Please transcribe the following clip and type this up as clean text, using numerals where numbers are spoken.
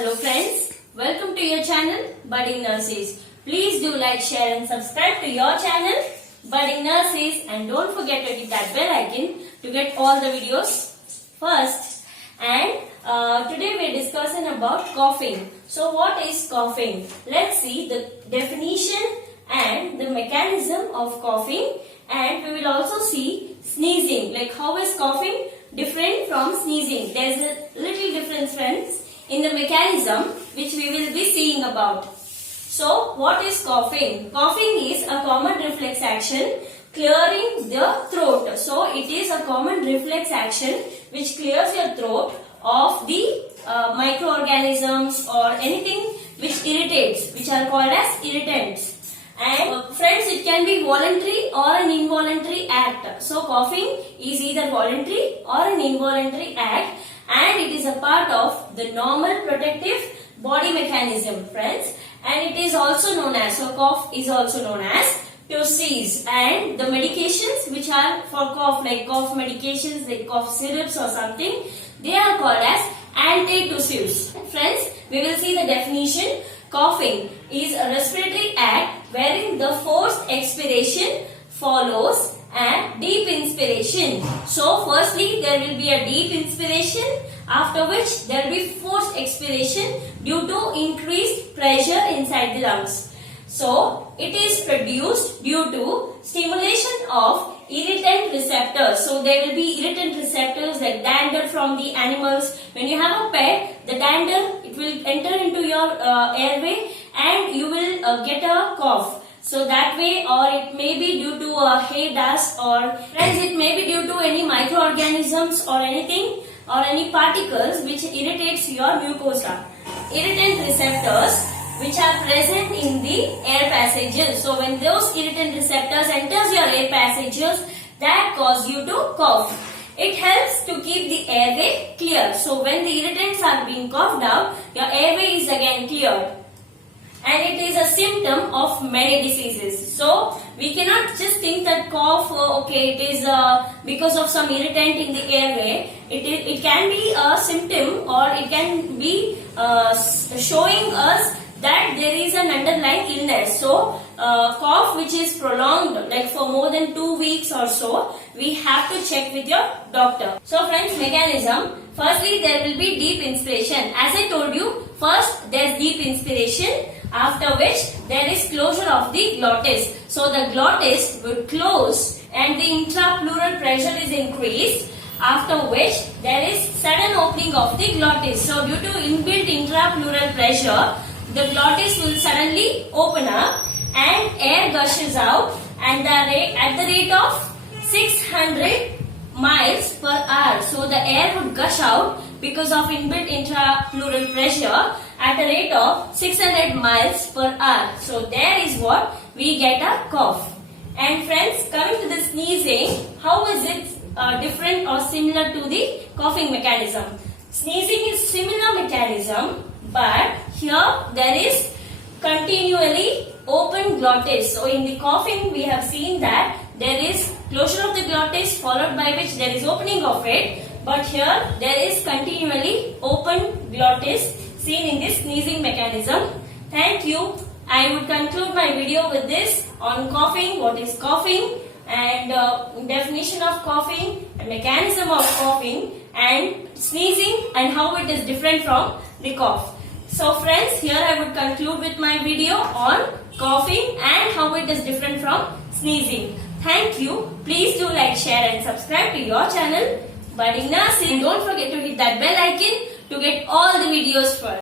Hello friends, welcome to your channel Budding Nurses. Please do like, share and subscribe to your channel Budding Nurses and don't forget to hit that bell icon to get all the videos first. And today we are discussing about coughing. So what is coughing? Let's see the definition and the mechanism of coughing, and we will also see sneezing, like how is coughing different from sneezing. There is a little difference, friends, in the mechanism which we will be seeing about. So what is coughing? Coughing is a common reflex action clearing the throat. So it is a common reflex action which clears your throat of the microorganisms or anything which irritates, which are called as irritants. And friends, it can be voluntary or an involuntary act. So coughing is either voluntary or an involuntary act, and it is a part of the normal protective body mechanism, friends. And it is also known as, so cough is also known as to seize. And the medications which are for cough, like cough medications like cough syrups or something, they are called as antitussives. Friends, we will see the definition. Coughing is a respiratory act wherein the forced expiration follows a deep inspiration. So firstly there will be a deep inspiration, after which there will be forced expiration due to increased pressure inside the lungs. So it is produced due to stimulation of irritant receptors. So there will be irritant receptors like dander from the animals. When you have a pet, the dander, it will enter into your airway and you will get a cough. So that way, or it may be due to hay dust, or friends, it may be due to any microorganisms or anything or any particles which irritates your mucosa. Irritant receptors which are present in the air passages. So when those irritant receptors enters your air passages, that cause you to cough. It helps to keep the airway clear. So when the irritants are being coughed out, your airway is again cleared. And it is a symptom of many diseases. So we cannot just think that cough, okay, it is because of some irritant in the airway. It can be a symptom, or it can be showing us that there is an underlying illness. So cough which is prolonged, like for more than 2 weeks or so, we have to check with your doctor. So friends, mechanism. Firstly, there will be deep inspiration. As I told you, first there is deep inspiration, after which there is closure of the glottis. So the glottis will close and the intrapleural pressure is increased, after which there is sudden opening of the glottis. So due to inbuilt intrapleural pressure, the glottis will suddenly open up and air gushes out, and at the rate of 600 miles per hour. So the air would gush out because of inbuilt intrapleural pressure at a rate of 600 miles per hour. So there is what we get a cough. And friends, coming to the sneezing, how is it different or similar to the coughing mechanism? Sneezing is similar mechanism, but here there is continually open glottis. So in the coughing we have seen that there is closure of the glottis followed by which there is opening of it, but here there is continually open glottis seen in this sneezing mechanism. Thank you. I would conclude my video with this on coughing, what is coughing, and definition of coughing, and mechanism of coughing, and sneezing and how it is different from the cough. So friends, here I would conclude with my video on coughing and how it is different from sneezing. Thank you. Please do like, share and subscribe to your channel Budding Nurses. And don't forget to hit that bell icon to get all the videos first.